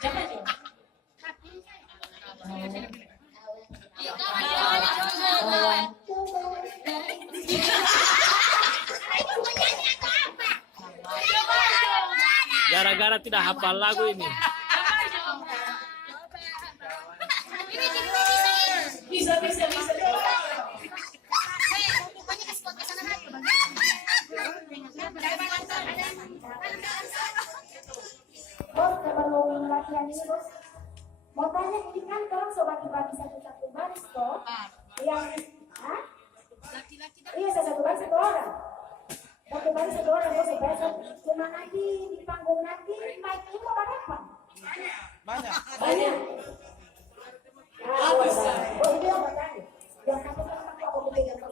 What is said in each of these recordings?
Siapa itu? Gara-gara tidak hafal lagu ini. Bisa. Bos, sebelum latihan ini bos, mau tanya ini kan kalau sobat bagi satu baris toh, yang, iya satu baris satu orang, satu baris satu orang bos, supaya cuma nanti di panggung nanti mic ini mau berapa? Banyak. Bisa. Bos itu yang bertanya, yang satu sama aku pegang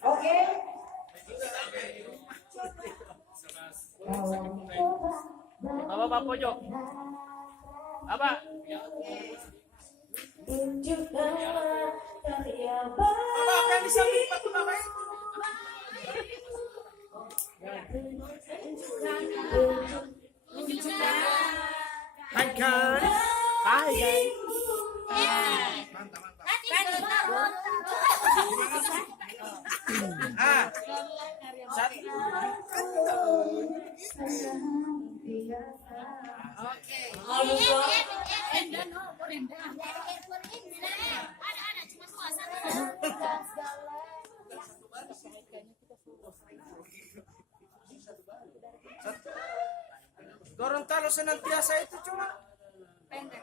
Oke. Bapak pojok. Apa? Apa yang disamping Pak Bapak itu? Hai guys. Hai guys. Mantap. Gorontalo senantiasa itu cuma pendek.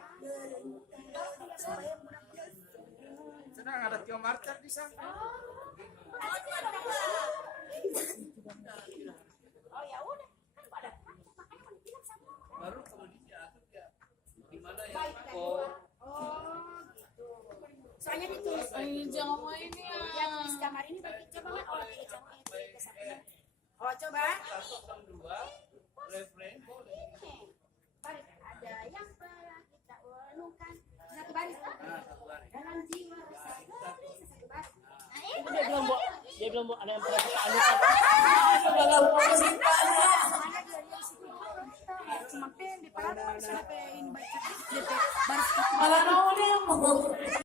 Senang ada Tio Marter di sana. Oh ya udah, kan pada Baru kalau diatur ya gimana ya? oh gitu. Soalnya ditulis Jangan main ya. yang tulis kamar ini berarti coba kan orang tiga jam ke sana. Oh coba. Refrain boleh. Baris ada yang pernah kita ulungkan satu baris kan? Dalam jiwa sadari satu baris. Dia bilang bu ada yang pernah kita anukan. Cuma pen di parada sampai ini baca baris Malah mau dia mau